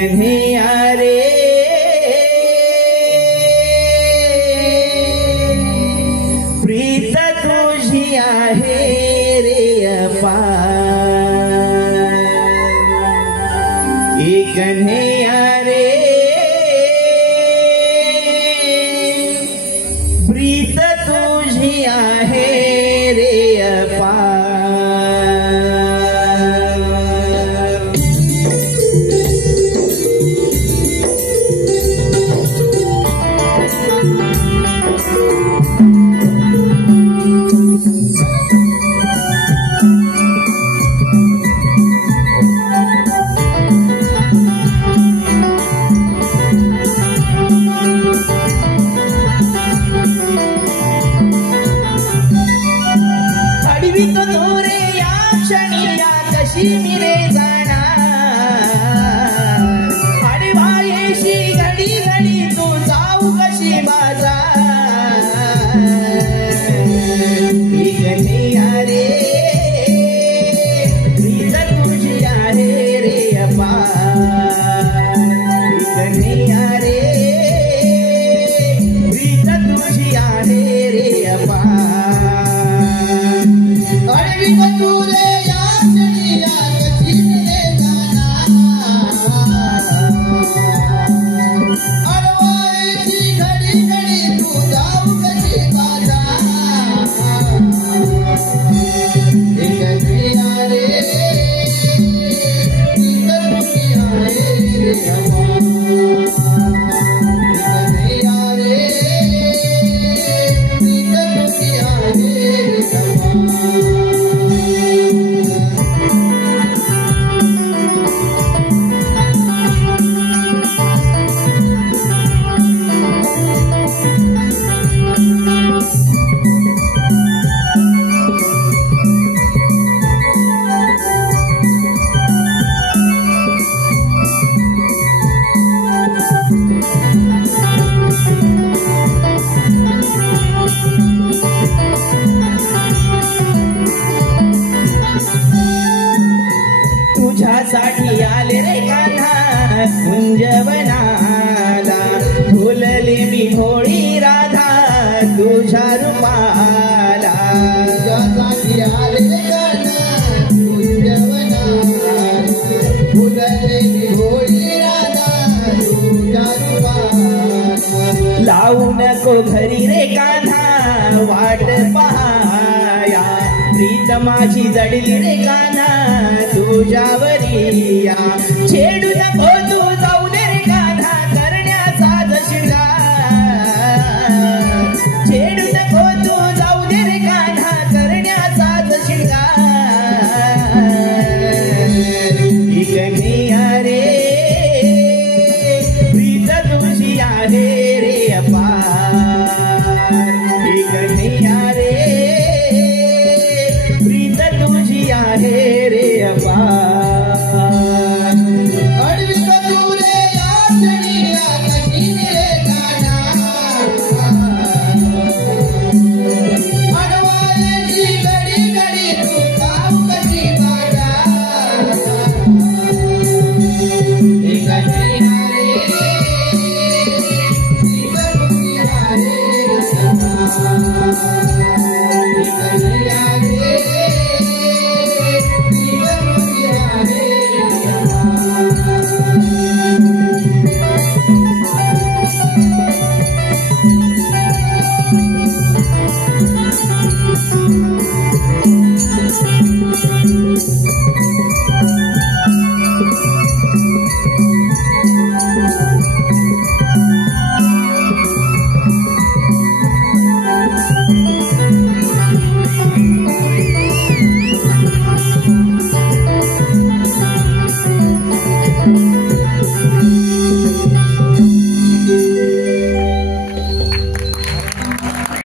कन्हैया रे प्रीत तुझी आहे रे अपार। कन्हैया रे प्रीत तुझी आहे रे अपार। तो तोरे या क्षणी या कशी मिरे जाणार। आडवायेशी घडी घडी तू जाऊ कशी बाजार। कन्हैया रे प्रीत तुझी आहे रे अपार। कन्हैया रे प्रीत तुझी आहे रे अपार। तुरे या क्षणी या कशी मिरे जाणार। आडवायेशी घडी घडी तू जाऊ कशी बाजार। कन्हैया रे प्रीत तुझी आहे रे अपार। कन्हैया रे प्रीत तुझी आहे रे अपार। तुझ्यासाठी आले रे कान्हा कुंजवनाला। फुलले मी भोळी राधा तुझ्या रूपाला। तुझ्यासाठी आले रे कान्हा कुंजवनाला। फुलले मी भोळी राधा तुझ्या रूपाला। लावू नको घरी रे कान्हा वाट पहाया। प्रीत माझी जडली रे कान्हा तुझ्यावरी या। छेडू नको तू